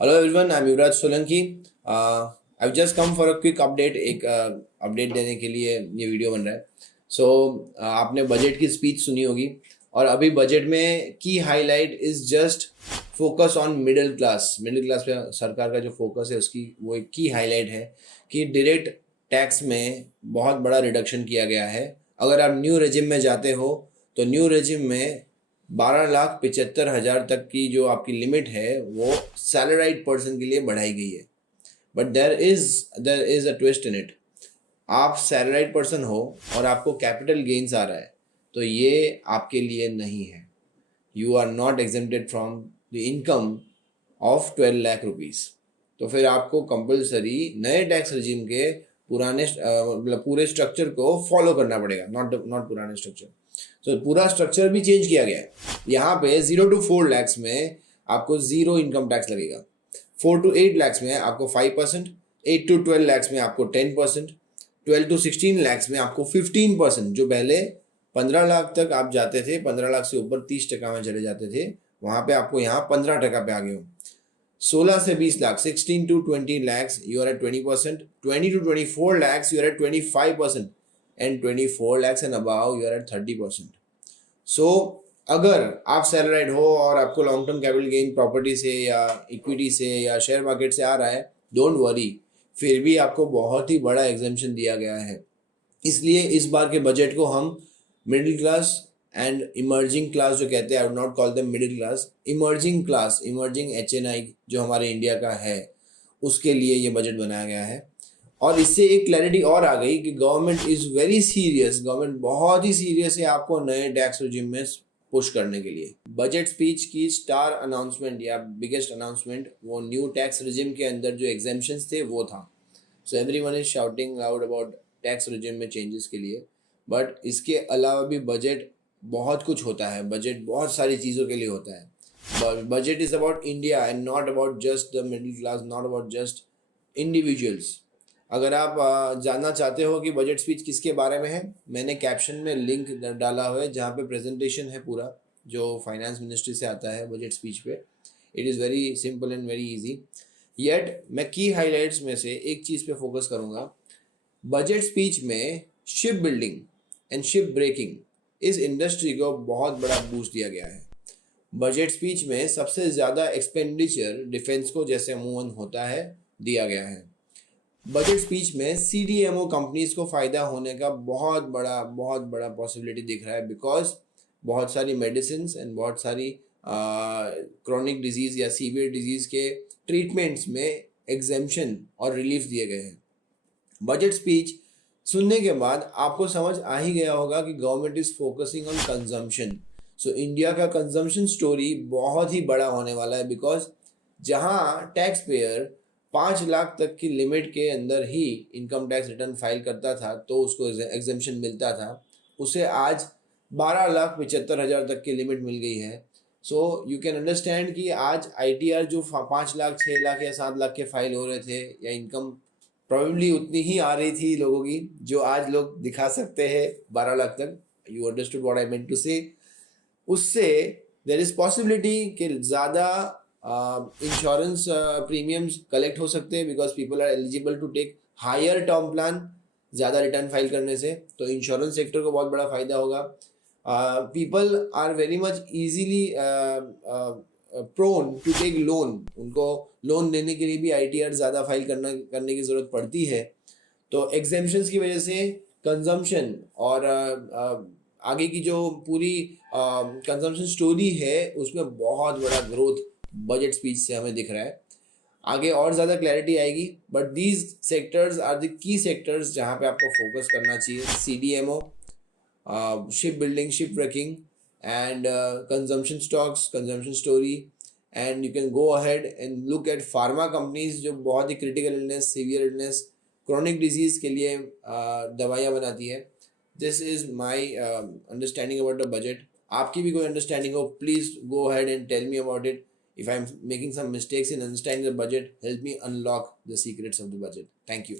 Hello everyone, I'm Yuvraj Solanki. I've just come for a quick update. एक update देने के लिए ये वीडियो बन रहा है. आपने बजट की स्पीच सुनी होगी और अभी बजट में की highlight is just focus on middle class. Middle class पे सरकार का जो फोकस है उसकी वो एक की हाईलाइट है कि डायरेक्ट टैक्स में बहुत बड़ा रिडक्शन किया गया है. अगर आप न्यू रेजिम में जाते हो तो न्यू रेजिम में 12,75,000 तक की जो आपकी लिमिट है वो सैलराइड पर्सन के लिए बढ़ाई गई है. But there is a twist in it. आप सैलराइड पर्सन हो और आपको कैपिटल गेन्स आ रहा है तो ये आपके लिए नहीं है. You are not exempted from the income of 12 lakh rupees. तो फिर आपको कंपलसरी नए टैक्स रजीम के पुराने मतलब पूरे स्ट्रक्चर को फॉलो करना पड़ेगा. नॉट पुराने स्ट्रक्चर. तो पूरा स्ट्रक्चर भी चेंज किया गया है. यहाँ पे 0 to 4 लैक्स में आपको जीरो इनकम टैक्स लगेगा. 4 to 8 लैक्स में आपको 5%, 8 to 12 लैक्स में आपको 10%, 12 to 16 लैक्स में आपको 15%. जो पहले 15 लाख तक आप जाते थे, 15 लाख से ऊपर 30% में चले जाते थे, वहाँ पे आपको यहाँ 15% पे आ गए हो. 16 से 20 lakh 16 to 20 lakhs you are at 20%, 20 to 24 lakhs you are at 25%, and 24 lakhs and above you are at 30%. सो अगर आप सैलराइड हो और आपको long term capital gain property से या इक्विटी से या शेयर मार्केट से आ रहा है, डोंट वरी, फिर भी आपको बहुत ही बड़ा एग्जेम्पशन दिया गया है. इसलिए इस बार के बजट को हम middle class and emerging class जो कहते हैं, I would not call them middle class, emerging class, emerging HNI जो हमारे इंडिया का है, उसके लिए ये बजट बनाया गया है. और इससे एक क्लैरिटी और आ गई कि government is very serious. Government बहुत ही सीरियस है आपको नए टैक्स रेजिम में पुश करने के लिए. बजट स्पीच की स्टार अनाउंसमेंट या बिगेस्ट अनाउंसमेंट वो न्यू टैक्स रेजिम के अंदर जो एग्जेम्पशंस थे वो था. So everyone is shouting loud about tax regime में चेंजेस के लिए. बट इसके अलावा भी बजट बहुत कुछ होता है. बजट बहुत सारी चीज़ों के लिए होता है. Budget is about India and not about just the middle class, not about just individuals. अगर आप जानना चाहते हो कि बजट स्पीच किसके बारे में है, मैंने कैप्शन में लिंक डाला हुआ है जहाँ पे प्रेजेंटेशन है पूरा जो फाइनेंस मिनिस्ट्री से आता है बजट स्पीच पे. It is very simple and very easy. Yet मैं की हाइलाइट्स में से एक चीज़ पे फोकस करूँगा. बजट स्पीच में ship building and ship breaking इस इंडस्ट्री को बहुत बड़ा बूस्ट दिया गया है. बजट स्पीच में सबसे ज़्यादा एक्सपेंडिचर डिफेंस को जैसे अमूमन होता है दिया गया है. बजट स्पीच में CDMO कंपनीज को फ़ायदा होने का बहुत बड़ा पॉसिबिलिटी दिख रहा है. बिकॉज बहुत सारी मेडिसिन एंड बहुत सारी क्रॉनिक डिजीज़ या सीवियर डिजीज़ के ट्रीटमेंट्स में एग्जेम्पशन और रिलीफ दिए गए हैं. बजट स्पीच सुनने के बाद आपको समझ आ ही गया होगा कि government is focusing on consumption. So India का कंजम्पशन स्टोरी बहुत ही बड़ा होने वाला है. बिकॉज जहाँ टैक्स पेयर 5 लाख तक की लिमिट के अंदर ही इनकम टैक्स रिटर्न फाइल करता था तो उसको एग्जेम्पशन मिलता था, उसे आज 12,75,000 तक की लिमिट मिल गई है. सो यू कैन अंडरस्टैंड कि आज ITR जो 5 लाख 6 लाख या 7 लाख के फाइल हो रहे थे या इनकम प्रॉबेबली उतनी ही आ रही थी लोगों की जो आज लोग दिखा सकते हैं 12 लाख तक. You understood what I meant to say. उससे देयर इज पॉसिबिलिटी कि ज़्यादा इंश्योरेंस प्रीमियम्स कलेक्ट हो सकते हैं. Because people are eligible to take higher term plan ज़्यादा रिटर्न फाइल करने से. तो इंश्योरेंस सेक्टर को बहुत बड़ा फ़ायदा होगा. People are very much easily prone to take loan. उनको लोन लेने के लिए भी ITR ज़्यादा फाइल करने की ज़रूरत पड़ती है. तो एग्जेम्पशंस की वजह से कंजम्पशन और आगे की जो पूरी कंजम्पशन स्टोरी है उसमें बहुत बड़ा ग्रोथ बजट स्पीच से हमें दिख रहा है. आगे और ज़्यादा क्लैरिटी आएगी. But these sectors are the key sectors जहाँ पे आपको फोकस करना चाहिए. CDMO, ship building, ship breaking and consumption stocks, consumption story. And you can go ahead and look at pharma companies जो बहुत ही critical illness, severe illness, chronic disease के लिए दवाइयाँ बनाती है. This is my understanding about the budget. आपकी भी कोई अंडरस्टैंडिंग हो, please go ahead and tell me about it. If I'm making some mistakes in understanding the budget, help me unlock the secrets of the budget. Thank you.